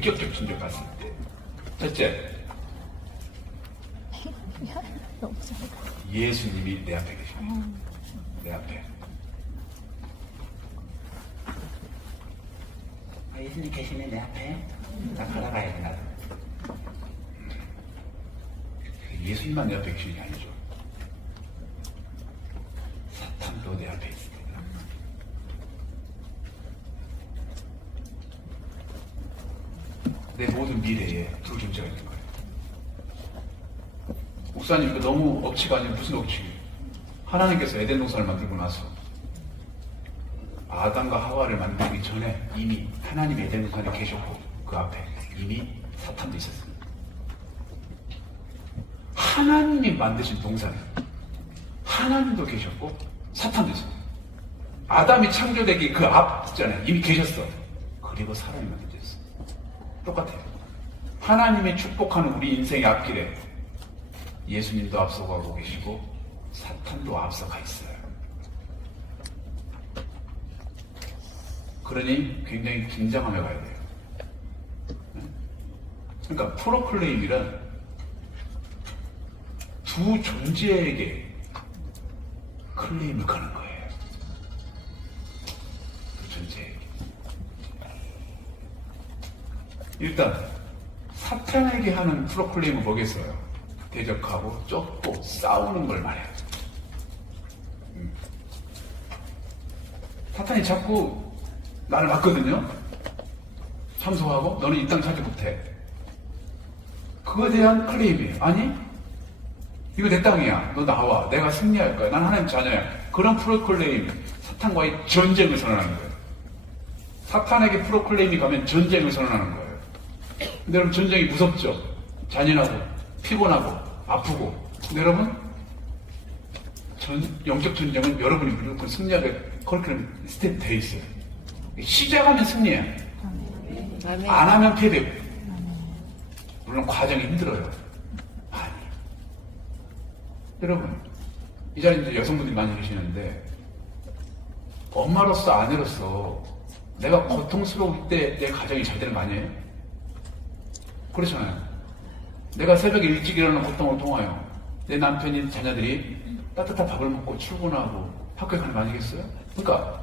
본격적 충격 봤을 때 첫째, 예수님이 내 앞에 계십니다. 내 앞에. 예수님 계시네 내 앞에. 나 바라봐야 돼 나도. 예수님만 내 앞에 계시는 게 아니죠. 사탄도 내 앞에 있습니다. 내 모든 미래에 두 존재가 있는 거예요. 목사님, 이거 너무 억지가 아니고 무슨 억지? 하나님께서 에덴 동산을 만들고 나서 아담과 하와를 만들기 전에 이미 하나님이 에덴 동산에 계셨고 그 앞에 이미 사탄도 있었습니다. 하나님이 만드신 동산에 하나님도 계셨고 사탄도 있었습니다. 아담이 창조되기 그 앞 있잖아요. 이미 계셨어. 그리고 사람이 만들어졌어. 똑같아요. 하나님이 축복하는 우리 인생의 앞길에 예수님도 앞서가고 계시고 사탄도 앞서가 있어요. 그러니 굉장히 긴장하며 가야 돼요. 그러니까 프로클레임이란 두 존재에게 클레임을 거는 거예요. 두 존재에게. 일단 사탄에게 하는 프로클레임은 뭐겠어요? 대적하고 쫓고 싸우는 걸 말해요. 사탄이 자꾸 나를 막거든요. 참소하고 너는 이 땅 차지 못해. 그거에 대한 클레임이에요. 아니 이거 내 땅이야. 너 나와. 내가 승리할 거야. 난 하나님 자녀야. 그런 프로클레임, 사탄과의 전쟁을 선언하는 거예요. 사탄에게 프로클레임이 가면 전쟁을 선언하는 거예요. 근데 여러분 전쟁이 무섭죠? 잔인하고 피곤하고 아프고. 근데 여러분 영적 전쟁은 여러분이 무조건 승리하게 그렇게 스텝 돼 있어요. 시작하면 승리해요. 안 하면 패배고. 물론 과정이 힘들어요. 많이. 여러분 이 자리에 이제 여성분들이 많이 계시는데 엄마로서 아내로서 내가 고통스러울 때 내 가정이 잘 되는 거 아니에요? 그렇잖아요. 내가 새벽에 일찍 일어나는 고통을 통하여 내 남편이 자녀들이 따뜻한 밥을 먹고 출근하고 학교에 가는 거 아니겠어요? 그러니까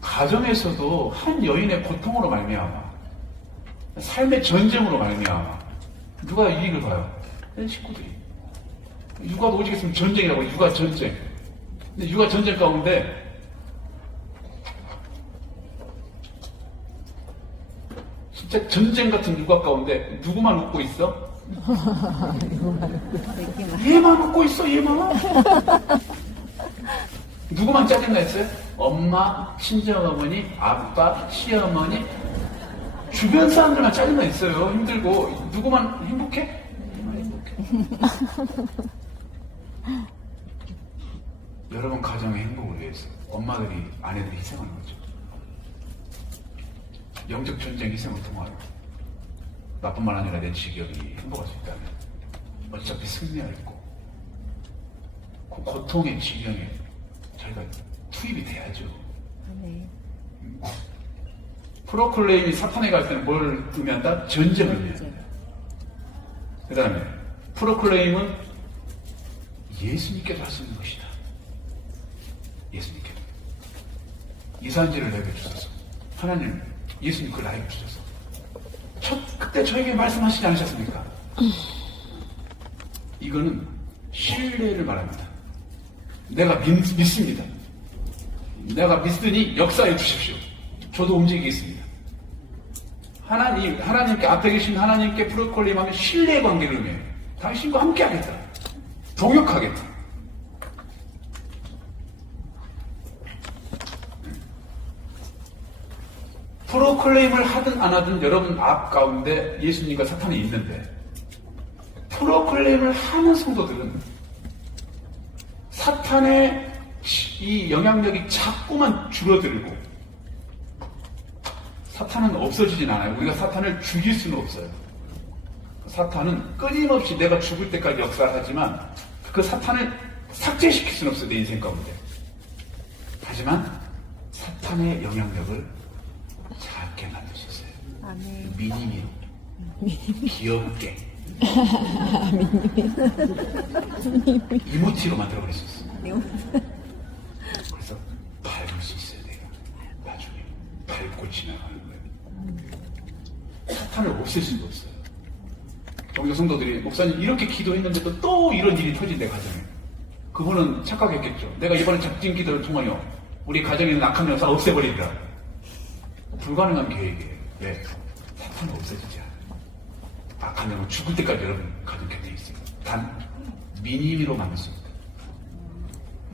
가정에서도 한 여인의 고통으로 말미암아 삶의 전쟁으로 말미암아 누가 이익을 봐요? 내 식구들이. 육아도 오직 있으면 전쟁이라고. 육아 전쟁. 근데 육아 전쟁 가운데 진짜 전쟁 같은 육아 가운데 누구만 웃고 있어? 얘만 웃고 있어. 얘만. 누구만 짜증나 있어요? 엄마, 친정어머니, 아빠, 시어머니, 주변 사람들만 짜증나 있어요. 힘들고. 누구만 행복해? 행복해. 여러분 가정의 행복을 위해서 엄마들이, 아내들이 희생하는 거죠. 영적 전쟁 희생을 통하여 나뿐만 아니라 내 직업이 행복할 수 있다면 어차피 승리가 있고 그 고통의 지경에 저희가 투입이 돼야죠. 네. 프로클레임이 사탄에 갈 때는 뭘 의미한다? 전쟁을 의미한다. 그 다음에 프로클레임은 예수님께서 할 수 있는 것이다. 예수님께서 이산지를 내게 주셔서 하나님 예수님 그걸 나에게 주셔서 그때 저에게 말씀하시지 않으셨습니까? 이거는 신뢰를 말합니다. 내가 믿습니다. 내가 믿으니 역사해 주십시오. 저도 움직이겠습니다. 하나님께 앞에 계신 하나님께 프로클레임하면 신뢰의 관계를 의미해요. 당신과 함께 하겠다. 동역하겠다. 프로클레임을 하든 안 하든 여러분 앞 가운데 예수님과 사탄이 있는데 프로클레임을 하는 성도들은 사탄의 이 영향력이 자꾸만 줄어들고 사탄은 없어지진 않아요. 우리가 사탄을 죽일 수는 없어요. 사탄은 끊임없이 내가 죽을 때까지 역사를 하지만 그 사탄을 삭제시킬 수는 없어요. 내 인생 가운데. 하지만 사탄의 영향력을 작게 만드셨어요. 아멘. 미니미로 귀엽게 이모티로 만들어버렸었어. 그래서 밟을 수 있어야 돼요. 나중에 밟고 지나가는 거예요. 사탄을 없앨 수가 없어요. 종교 성도들이 목사님 이렇게 기도했는데도 또 이런 일이 터진대 가정에. 그분은 착각했겠죠. 내가 이번에 작진 기도를 통하여 우리 가정에 있는 악한 영상 없애버린다. 불가능한 계획이에요. 왜? 사탄은 없어지지 않아요. 악한 영은 죽을 때까지 여러분 가정 곁에 있어요. 단 미니미로 만들 수 있다.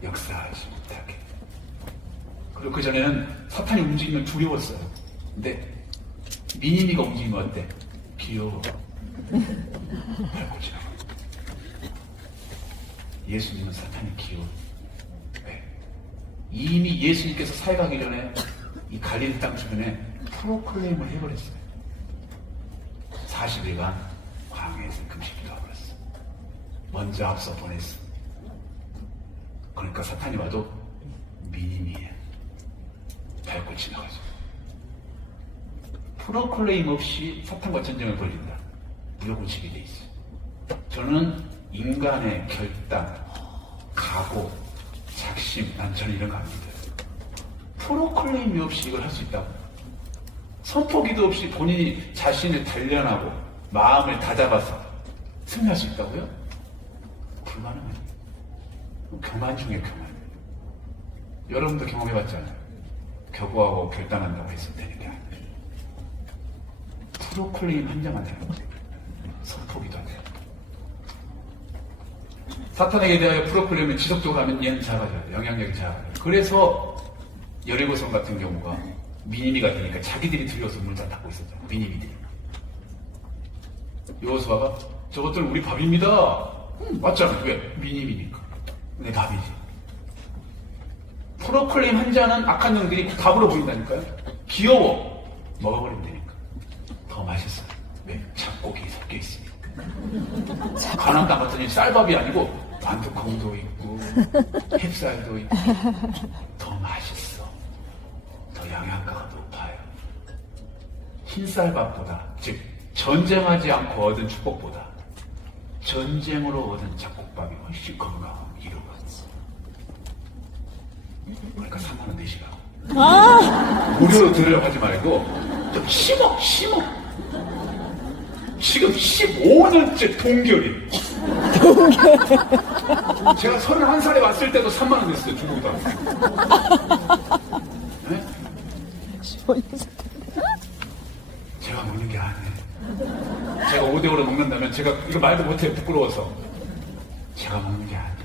역사하지 못하게. 그리고 그 전에는 사탄이 움직이면 두려웠어요. 근데 미니미가 움직이면 어때? 귀여워. 밟고 지나가. 예수님은 사탄이 귀여워. 왜? 이미 예수님께서 사회 가기 전에 이 갈릴리 땅 주변에 프로클레임을 해버렸어요. 40일간 광야에서 금식기도 하고 그랬어. 먼저 앞서 보냈어. 그러니까 사탄이 와도 미니미야. 밟고 지나가죠. 프로클레임 없이 사탄과 전쟁을 벌린다. 물어보시게 돼 있어요. 저는 인간의 결단, 각오, 작심, 저는 이런 거 안 믿어요. 프로클레임이 없이 이걸 할 수 있다고. 선포기도 없이 본인이 자신을 단련하고 마음을 다잡아서 승리할 수 있다고요? 불가능해요. 경한 중에 경한. 여러분도 경험해봤잖아요. 격오하고 결단한다고 했을 테니까. 프로클레임 한 장만 되는 거예요. 선포기도 안 돼요. 사탄에게 대하여 프로클레임을 지속적으로 하면 얘는 작아져요. 영향력이 작아져요. 그래서 여리고성 같은 경우가 미니미가 되니까 자기들이 두려워서 문을 다 닫고 있었잖아요. 미니미들이. 여호수아가 저것들은 우리 밥입니다. 맞잖아. 왜? 미니미니까. 내 밥이지. 프로클레임 한 잔은 악한 영들이 밥으로 보인다니까요. 귀여워. 먹어버리면 되니까. 더 맛있어요. 왜? 잡곡이 섞여 있으니까. 가나안 땅 같더니 쌀밥이 아니고 만두콩도 있고 햅쌀도 있고 더 맛있어. 더 영양가가 높아요. 흰쌀밥보다, 즉 전쟁하지 않고 얻은 축복보다 전쟁으로 얻은 잡곡밥이 훨씬 건강하고 이루어졌어. 그러니까 3만 원 내시라고. 무료로 들으려고 하지 말고 좀 심어. 지금 15년째 동결이. 제가 31살에 왔을 때도 3만 원 냈어요. 중국에다. 네? 제가 먹는 게 아니에요. 제가 5대5로 먹는다면 제가 이거 말도 못해요. 부끄러워서. 제가 먹는 게 아니에요.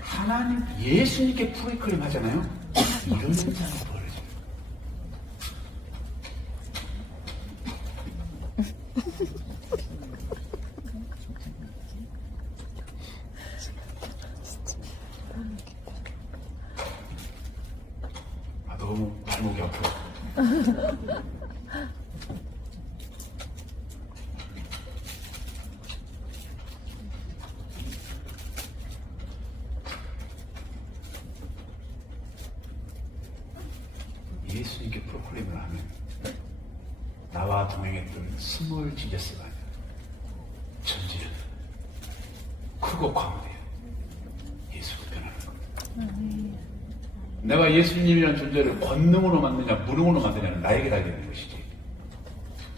하나님, 예수님께 프로클레임 하잖아요. 이런 현상이 벌어져요. 너무 발목이 아파요. 예수님께 프로클레임을 하면 나와 동행했던 스몰 지저스가 아니라 전지는 크고 광대해요. 예수가 변하는 겁니다. 내가 예수님이라는 존재를 권능으로 만드냐 무능으로 만드냐는 나에게 달려있는 것이지.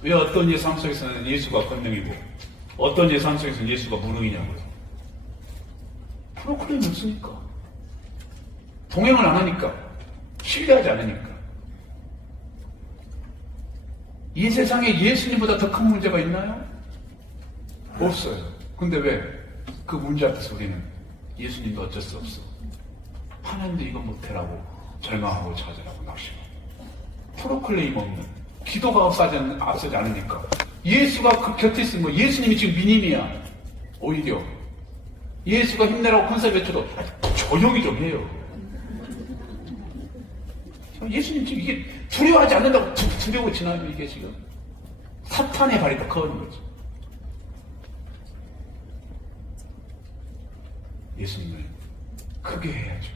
왜 어떤 예수 삶 속에서는 예수가 권능이고 어떤 예수 삶 속에서는 예수가 무능이냐고요. 프로클레임이 없으니까. 동행을 안 하니까. 신뢰하지 않으니까. 이 세상에 예수님보다 더 큰 문제가 있나요? 없어요. 근데 왜? 그 문제 앞에서 우리는 예수님도 어쩔 수 없어. 하나님도 이거 못해라고 절망하고 좌절하고 낙심하고. 프로클레임 없는 기도가 앞서지 않으니까. 예수가 그 곁에 있으면 뭐 예수님이 지금 미님이야. 오히려 예수가 힘내라고 컨셉 외쳐도 조용히 좀 해요. 예수님 지금 이게 두려워하지 않는다고 두려워 지나요. 이게 지금 사탄의 발이 더 커는 거죠. 예수님을 크게 해야죠.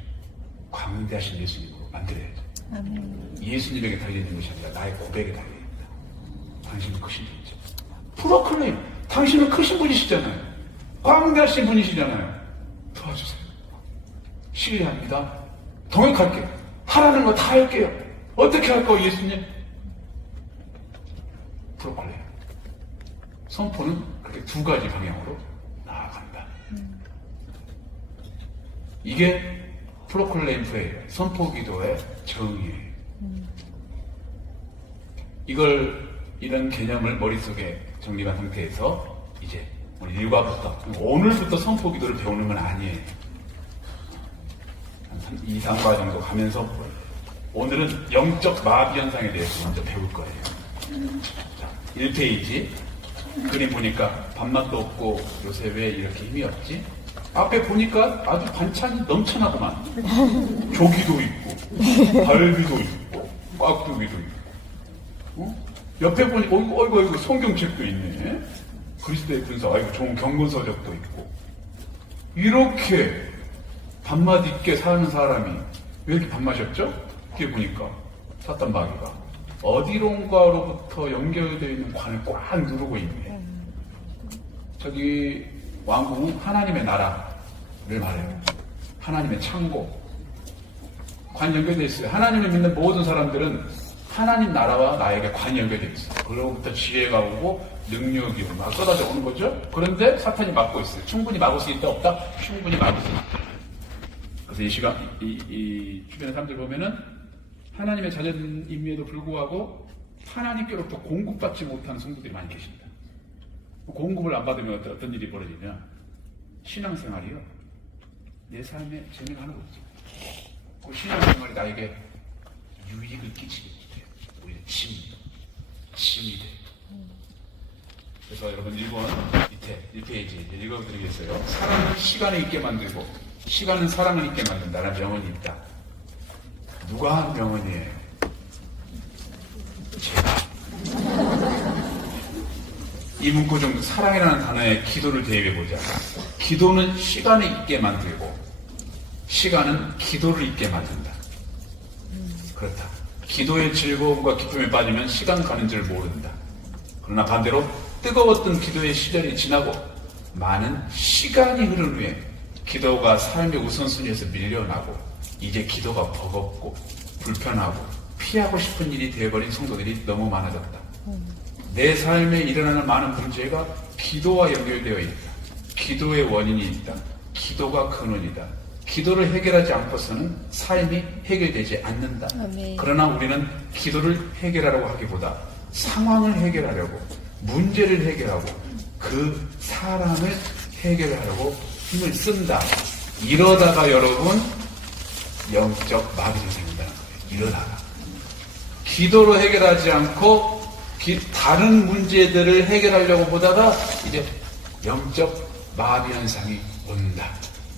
광대하신 예수님으로 만들어야죠. 아멘. 예수님에게 달려있는 것이 아니라 나의 고백에 달려있다. 당신은 크신 분이죠. 프로클레임. 당신은 크신 분이시잖아요. 광대하신 분이시잖아요. 도와주세요. 신뢰합니다. 동역할게요. 하라는 거 다 할게요. 어떻게 할까요, 예수님? 프로클레임. 선포는 그렇게 두 가지 방향으로 나아간다. 이게 프로클레임 프레이어, 선포 기도의 정의예요. 이런 개념을 머릿속에 정리한 상태에서 이제 우리 일과부터, 오늘부터 선포 기도를 배우는 건 아니에요. 한 2, 3과 정도 가면서 오늘은 영적 마비 현상에 대해서 먼저 배울 거예요. 자, 1페이지. 그림 보니까 밥맛도 없고 요새 왜 이렇게 힘이 없지? 앞에 보니까 아주 반찬이 넘쳐나구만. 조기도 있고, 갈비도 있고, 꽉두기도 있고. 옆에 보니까, 어이구, 성경책도 있네. 그리스도의 군사, 아이고, 좋은 경고서적도 있고. 이렇게 밥맛 있게 사는 사람이 왜 이렇게 밥맛이 없죠? 이렇게 보니까, 사탄 마귀가 어디론가로부터 연결되어 있는 관을 꽉 누르고 있네. 저기, 왕궁은 하나님의 나라를 말해요. 하나님의 창고. 관이 연결되어 있어요. 하나님을 믿는 모든 사람들은 하나님 나라와 나에게 관이 연결되어 있어요. 그로부터 지혜가 오고 능력이 오고 막 쏟아져 오는 거죠. 그런데 사탄이 막고 있어요. 충분히 막을 수 있다 없다? 충분히 막을 수 있다. 그래서 이 시간, 이 주변의 사람들 보면은 하나님의 자녀임에도 불구하고 하나님께로부터 공급받지 못하는 성도들이 많이 계십니다. 공급을 안 받으면 어떤 일이 벌어지냐? 신앙생활이요. 내 삶에 재미가 하나도 없죠. 그 신앙생활이 나에게 유익을 끼치게 돼요. 오히려 짐이 돼요. 그래서 여러분 1번 밑에 1페이지 읽어드리겠어요. 사랑은 시간을 있게 만들고 시간은 사랑을 있게 만든다라는 명언이 있다. 누가 한 명언이에요? 제가. 이 문구 중 사랑이라는 단어에 기도를 대입해보자. 기도는 시간을 있게 만들고 시간은 기도를 있게 만든다. 그렇다. 기도의 즐거움과 기쁨에 빠지면 시간 가는 줄 모른다. 그러나 반대로 뜨거웠던 기도의 시절이 지나고 많은 시간이 흐른 후에 기도가 삶의 우선순위에서 밀려나고 이제 기도가 버겁고 불편하고 피하고 싶은 일이 되어버린 성도들이 너무 많아졌다. 내 삶에 일어나는 많은 문제가 기도와 연결되어 있다. 기도의 원인이 있다. 기도가 근원이다. 기도를 해결하지 않고서는 삶이 해결되지 않는다. 아멘. 그러나 우리는 기도를 해결하려고 하기보다 상황을 해결하려고, 문제를 해결하고 그 사람을 해결하려고 힘을 쓴다. 이러다가 여러분 영적 마비를 생긴다는 거예요. 이러다가 기도로 해결하지 않고 다른 문제들을 해결하려고 보다가 이제 영적 마비 현상이 온다.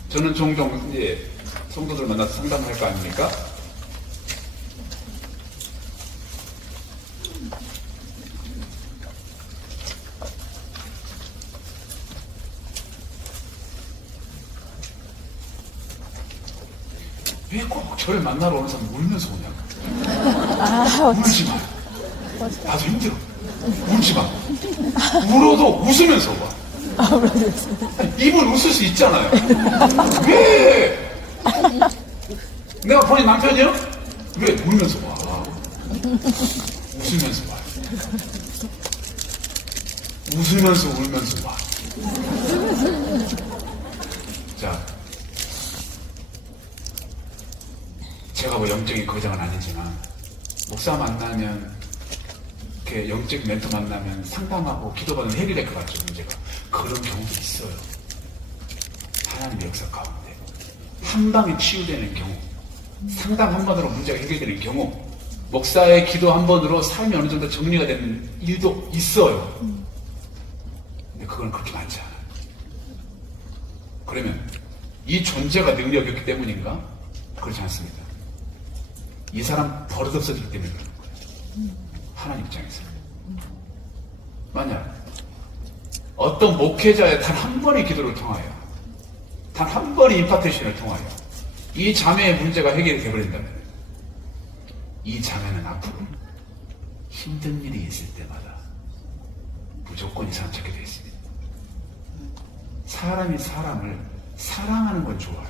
저는 종종 이제 성도들 만나서 상담할 거 아닙니까? 왜 꼭 저를 만나러 오는 사람 울면서 오냐고. 울지 마. 나도 힘들어. 울지 마. 울어도 웃으면서 와. 입은 웃을 수 있잖아요. 왜? 내가 본인 남편이요? 왜? 울면서 와. 웃으면서 와. 웃으면서 울면서 와. 자, 제가 뭐 영적인 거장은 아니지만 목사 만나면 이렇게 영적 멘토 만나면 상담하고 기도받으면 해결될 것 같죠, 문제가. 그런 경우도 있어요. 하나님의 역사 가운데 한 방에 치유되는 경우, 상담 한 번으로 문제가 해결되는 경우, 목사의 기도 한 번으로 삶이 어느 정도 정리가 되는 일도 있어요. 근데 그건 그렇게 많지 않아요. 그러면 이 존재가 능력이 없기 때문인가? 그렇지 않습니다. 이 사람 버릇없어지기 때문에 그런 거예요. 하나님 입장에서. 만약 어떤 목회자의 단 한 번의 기도를 통하여, 단 한 번의 임파테이션을 통하여 이 자매의 문제가 해결이 되어버린다면 이 자매는 앞으로 힘든 일이 있을 때마다 무조건 이 사람 찾게 되어 있습니다. 사람이 사람을 사랑하는 건 좋아요.